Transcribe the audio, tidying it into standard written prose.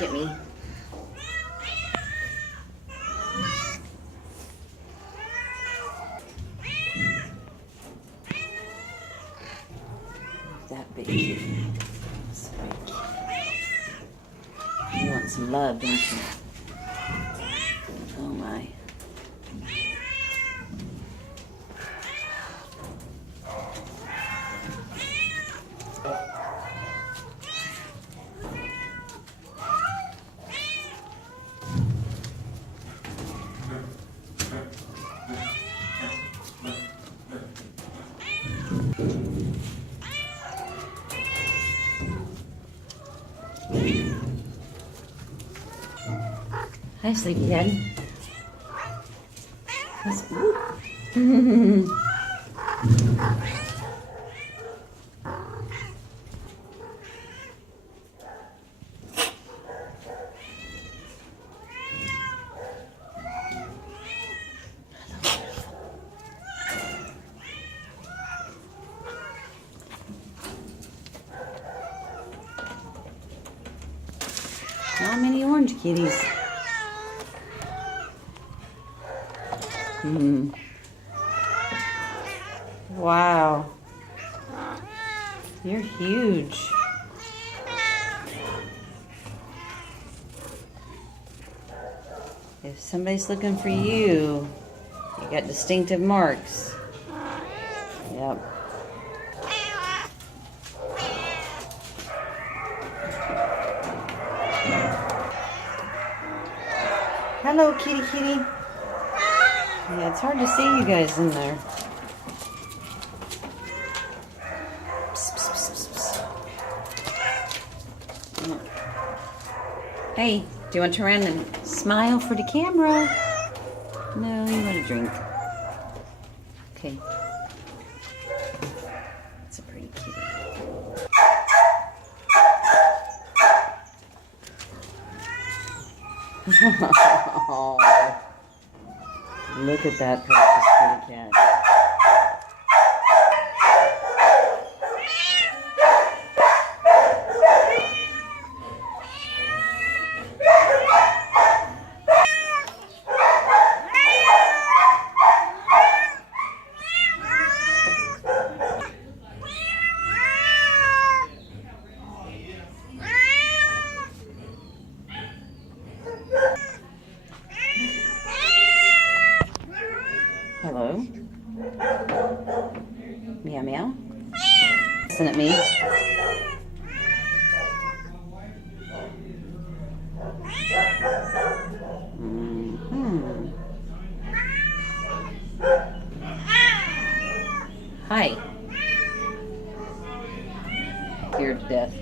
Look at me. That big. So big. You want some love, don't you? Oh my. Hi, sleepyhead. Not many orange kitties. Wow. You're huge. If somebody's looking for you, you got distinctive marks. Yep. Hello, kitty kitty. Yeah, it's hard to see you guys in there. Psst, psst, psst, psst. Hey, do you want to run and smile for the camera? No, you want a drink. Okay. It's a pretty kitty. Oh, look at that precious kitty cat. Hello? Meow meow? Listen at me. Hi. Scared to death.